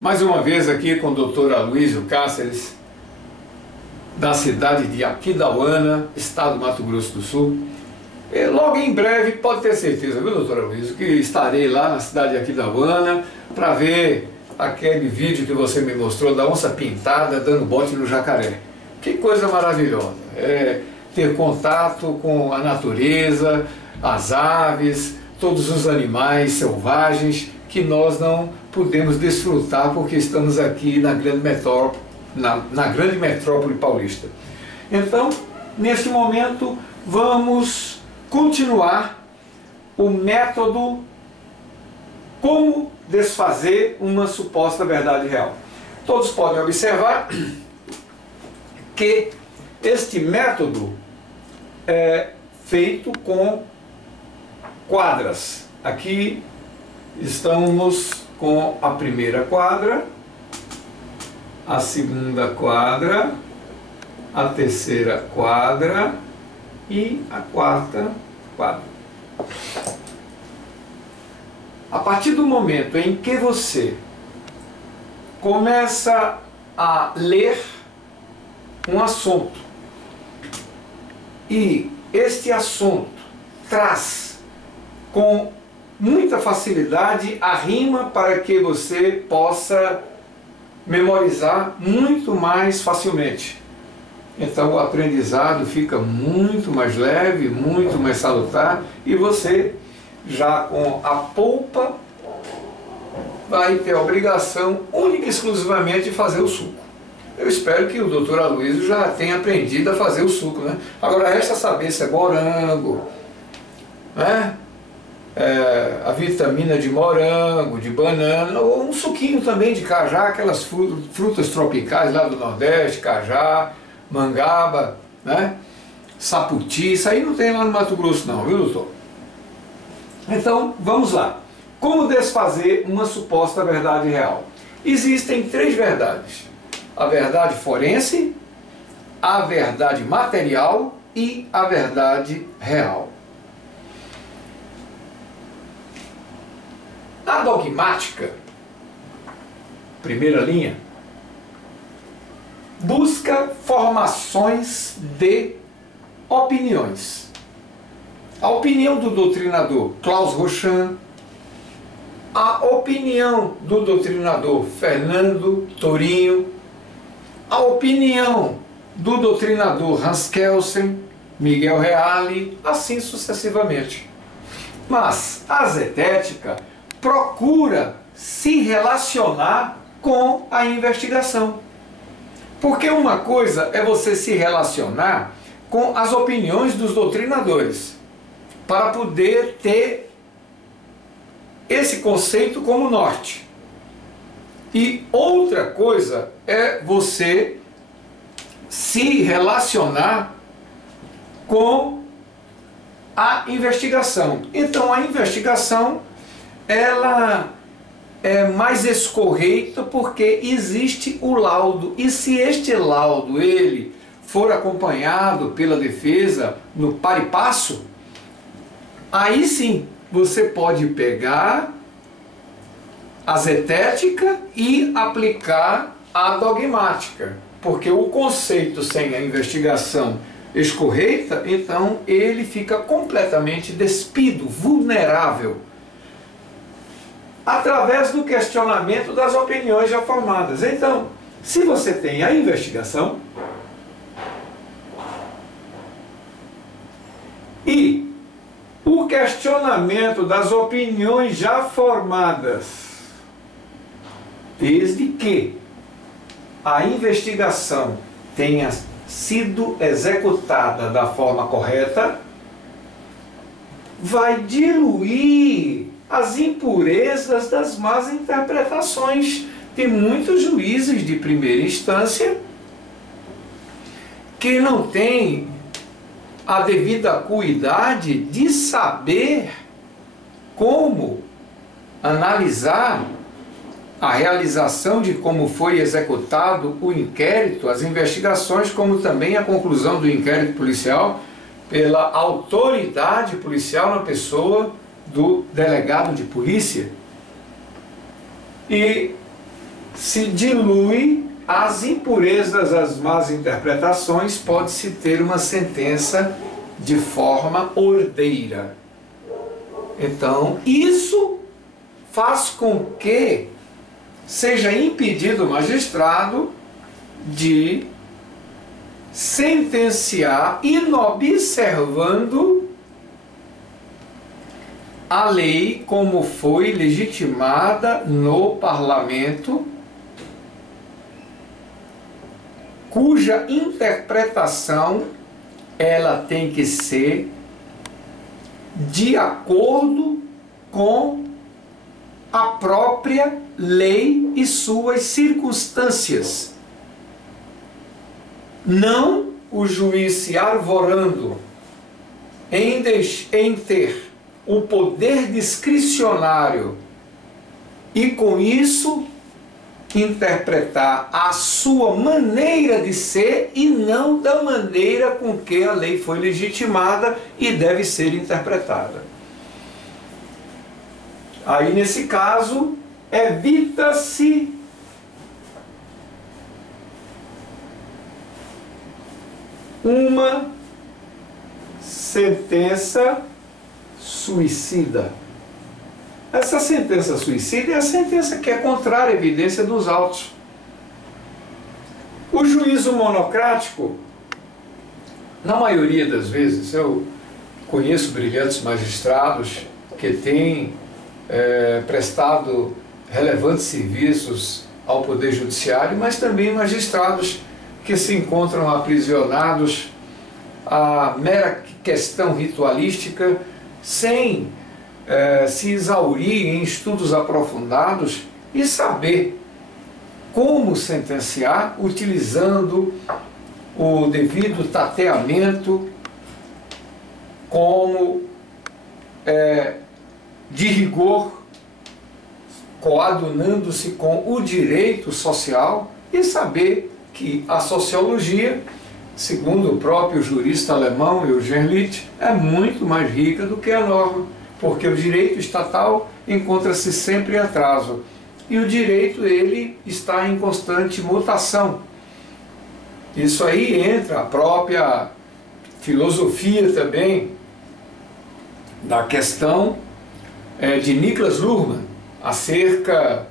Mais uma vez aqui com o Dr. Aloysio Cáceres, da cidade de Aquidauana, estado do Mato Grosso do Sul. E logo em breve, pode ter certeza, viu, Dr. Aloysio, que estarei lá na cidade de Aquidauana para ver aquele vídeo que você me mostrou da onça pintada dando bote no jacaré. Que coisa maravilhosa! É ter contato com a natureza, as aves, todos os animais selvagens que nós não podemos desfrutar porque estamos aqui na grande metrópole, na grande metrópole paulista. Então, nesse momento, vamos continuar o método como desfazer uma suposta verdade real. Todos podem observar que este método é feito com quadras. Aqui estamos com a primeira quadra, a segunda quadra, a terceira quadra e a quarta quadra. A partir do momento em que você começa a ler um assunto e este assunto traz com muita facilidade a rima para que você possa memorizar muito mais facilmente. Então o aprendizado fica muito mais leve, muito mais salutar e você já com a polpa vai ter a obrigação única e exclusivamente de fazer o suco. Eu espero que o Dr. Aloysio já tenha aprendido a fazer o suco, né? Agora resta saber se é morango, né? A vitamina de morango, de banana, ou um suquinho também de cajá, aquelas frutas tropicais lá do Nordeste, cajá, mangaba, né? Saputi, isso aí não tem lá no Mato Grosso não, viu, doutor? Então, vamos lá. Como desfazer uma suposta verdade real? Existem três verdades. A verdade forense, a verdade material e a verdade real. A dogmática, primeira linha, busca formações de opiniões. A opinião do doutrinador Klaus Rocham, a opinião do doutrinador Fernando Torinho, a opinião do doutrinador Hans Kelsen, Miguel Reale, assim sucessivamente. Mas a zetética procura se relacionar com a investigação. Porque uma coisa é você se relacionar com as opiniões dos doutrinadores, para poder ter esse conceito como norte. E outra coisa é você se relacionar com a investigação. Então a investigação ela é mais escorreita porque existe o laudo, e se este laudo ele for acompanhado pela defesa no par e passo, aí sim você pode pegar a zetética e aplicar a dogmática, porque o conceito sem a investigação escorreita, então ele fica completamente despido, vulnerável, através do questionamento das opiniões já formadas. Então, se você tem a investigação e o questionamento das opiniões já formadas, desde que a investigação tenha sido executada da forma correta, vai diluir as impurezas das más interpretações de muitos juízes de primeira instância que não têm a devida acuidade de saber como analisar a realização de como foi executado o inquérito, as investigações, como também a conclusão do inquérito policial pela autoridade policial na pessoa do delegado de polícia. E se dilui as impurezas, as más interpretações, pode-se ter uma sentença de forma ordeira. Então, isso faz com que seja impedido o magistrado de sentenciar inobservando a lei como foi legitimada no parlamento, cuja interpretação ela tem que ser de acordo com a própria lei e suas circunstâncias. Não o juiz se arvorando em ter o poder discricionário e com isso interpretar a sua maneira de ser e não da maneira com que a lei foi legitimada e deve ser interpretada. Aí, nesse caso, evita-se uma sentença suicida. Essa sentença suicida é a sentença que é contrária à evidência dos autos. O juízo monocrático, na maioria das vezes, eu conheço brilhantes magistrados que têm prestado relevantes serviços ao Poder Judiciário, mas também magistrados que se encontram aprisionados à mera questão ritualística, sem se exaurir em estudos aprofundados e saber como sentenciar, utilizando o devido tateamento, como de rigor, coadunando-se com o direito social, e saber que a sociologia, segundo o próprio jurista alemão Eugen Litt, é muito mais rica do que a norma, porque o direito estatal encontra-se sempre em atraso e o direito ele está em constante mutação. Isso aí entra a própria filosofia também da questão de Niklas Luhmann acerca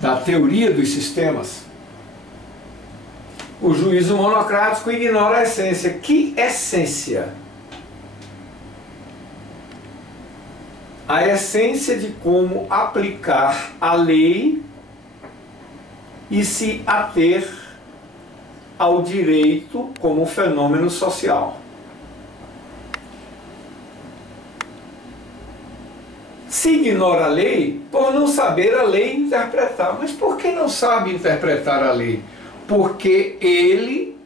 da teoria dos sistemas. O juízo monocrático ignora a essência. Que essência? A essência de como aplicar a lei e se ater ao direito como fenômeno social. Se ignora a lei por não saber a lei interpretar. Mas por que não sabe interpretar a lei? Porque ele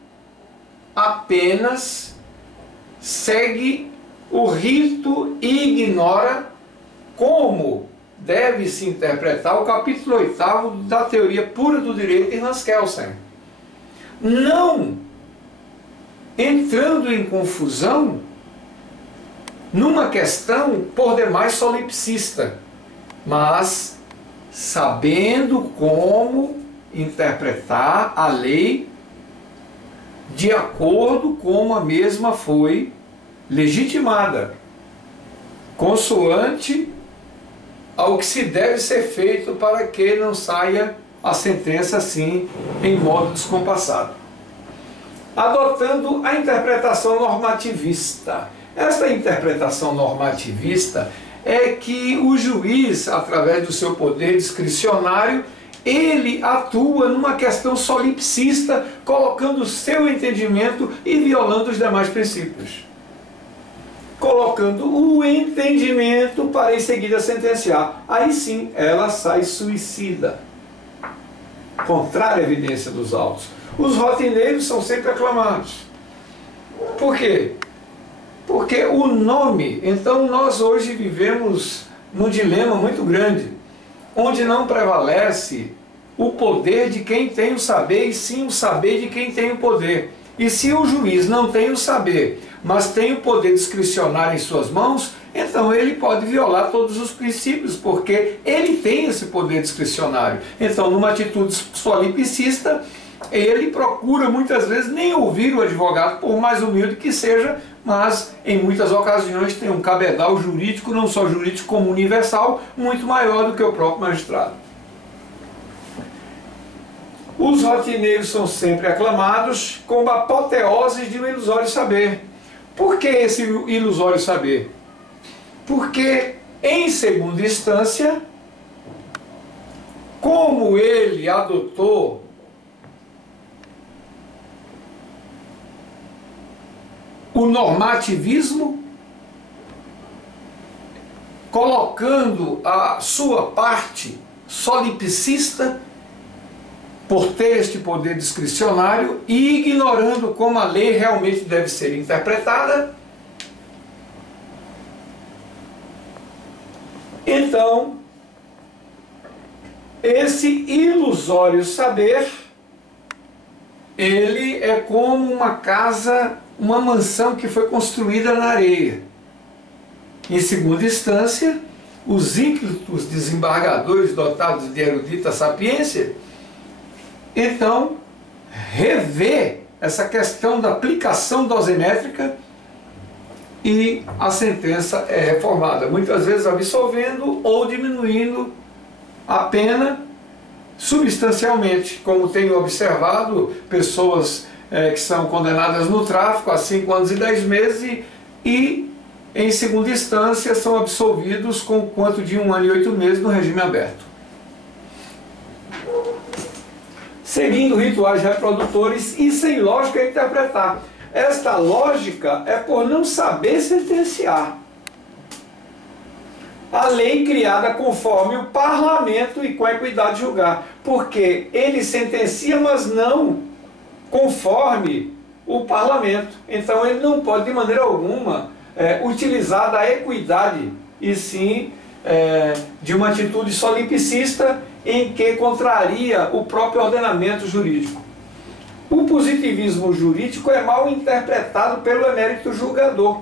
apenas segue o rito e ignora como deve se interpretar o capítulo 8º da teoria pura do direito de Hans Kelsen. Não entrando em confusão numa questão por demais solipsista, mas sabendo como interpretar a lei de acordo com a mesma foi legitimada, consoante ao que se deve ser feito para que não saia a sentença assim em modo descompassado. Adotando a interpretação normativista. Esta interpretação normativista é que o juiz, através do seu poder discricionário, ele atua numa questão solipsista, colocando o seu entendimento e violando os demais princípios. Colocando o entendimento para em seguida sentenciar. Aí sim, ela sai suicida. Contrária à evidência dos autos. Os rotineiros são sempre aclamados. Por quê? Porque o nome, então nós hoje vivemos num dilema muito grande, onde não prevalece o poder de quem tem o saber, e sim o saber de quem tem o poder. E se o juiz não tem o saber, mas tem o poder discricionário em suas mãos, então ele pode violar todos os princípios, porque ele tem esse poder discricionário. Então, numa atitude solipsista, ele procura muitas vezes nem ouvir o advogado, por mais humilde que seja, mas em muitas ocasiões tem um cabedal jurídico, não só jurídico como universal, muito maior do que o próprio magistrado. Os rotineiros são sempre aclamados como apoteoses de um ilusório saber. Por que esse ilusório saber? Porque, em segunda instância, como ele adotou o normativismo, colocando a sua parte solipsista por ter este poder discricionário e ignorando como a lei realmente deve ser interpretada, então esse ilusório saber, ele é como uma casa, uma mansão que foi construída na areia. Em segunda instância, os ínclitos desembargadores dotados de erudita sapiência, então, revê essa questão da aplicação dosimétrica e a sentença é reformada, muitas vezes absolvendo ou diminuindo a pena substancialmente, como tenho observado pessoas que são condenadas no tráfico a 5 anos e 10 meses e em segunda instância são absolvidos com quanto de 1 ano e 8 meses no regime aberto. Seguindo rituais reprodutores e sem lógica a interpretar. Esta lógica é por não saber sentenciar. A lei criada conforme o parlamento e com a equidade julgar. Porque ele sentencia, mas não conforme o parlamento. Então ele não pode de maneira alguma utilizar da equidade, e sim de uma atitude solipsista em que contraria o próprio ordenamento jurídico. O positivismo jurídico é mal interpretado pelo emérito julgador,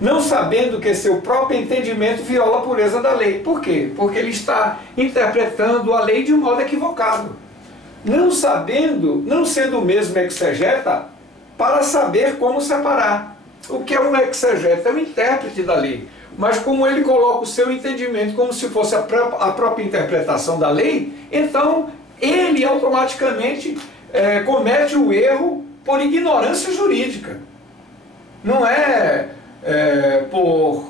não sabendo que seu próprio entendimento viola a pureza da lei. Por quê? Porque ele está interpretando a lei de um modo equivocado, não sabendo, não sendo o mesmo exegeta para saber como separar. O que é um exegeta? É um intérprete da lei. Mas como ele coloca o seu entendimento como se fosse a própria interpretação da lei, então ele automaticamente comete o erro por ignorância jurídica. Não é por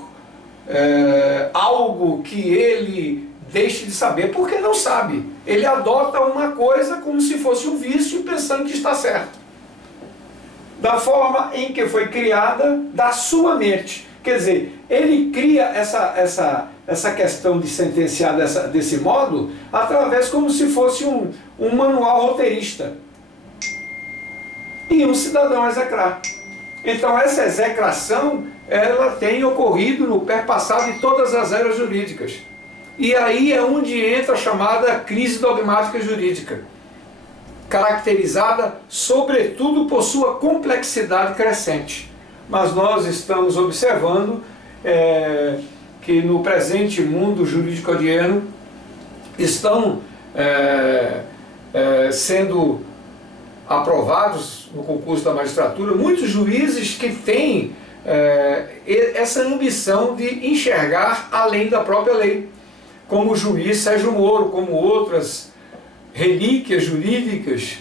algo que ele deixe de saber, porque não sabe. Ele adota uma coisa como se fosse um vício, pensando que está certo, da forma em que foi criada, da sua mente. Quer dizer, ele cria essa questão de sentenciar desse modo, através como se fosse um manual roteirista. E um cidadão execrar. Então essa execração, ela tem ocorrido no perpassado de todas as eras jurídicas. E aí é onde entra a chamada crise dogmática jurídica, caracterizada sobretudo por sua complexidade crescente. Mas nós estamos observando que no presente mundo jurídico-odiano estão sendo aprovados no concurso da magistratura muitos juízes que têm essa ambição de enxergar além da própria lei, como o juiz Sérgio Moro, como outras relíquias jurídicas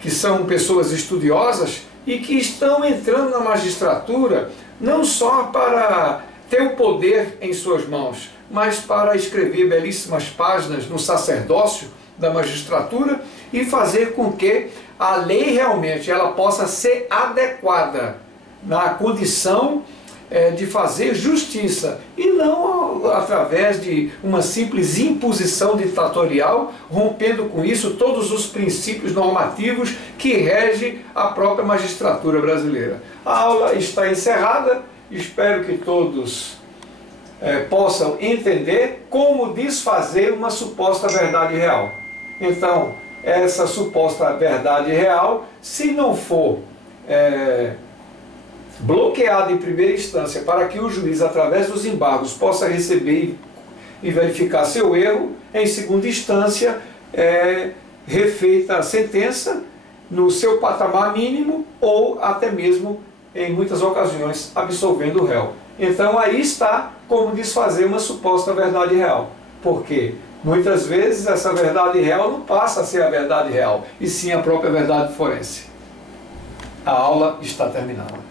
que são pessoas estudiosas e que estão entrando na magistratura não só para ter o poder em suas mãos, mas para escrever belíssimas páginas no sacerdócio da magistratura e fazer com que a lei realmente ela possa ser adequada na condição de fazer justiça e não através de uma simples imposição ditatorial, rompendo com isso todos os princípios normativos que regem a própria magistratura brasileira. A aula está encerrada, espero que todos possam entender como desfazer uma suposta verdade real. Então, essa suposta verdade real, se não for bloqueada em primeira instância para que o juiz, através dos embargos, possa receber e verificar seu erro, em segunda instância, refeita a sentença no seu patamar mínimo ou até mesmo, em muitas ocasiões, absolvendo o réu. Então aí está como desfazer uma suposta verdade real. Porque muitas vezes essa verdade real não passa a ser a verdade real, e sim a própria verdade forense. A aula está terminada.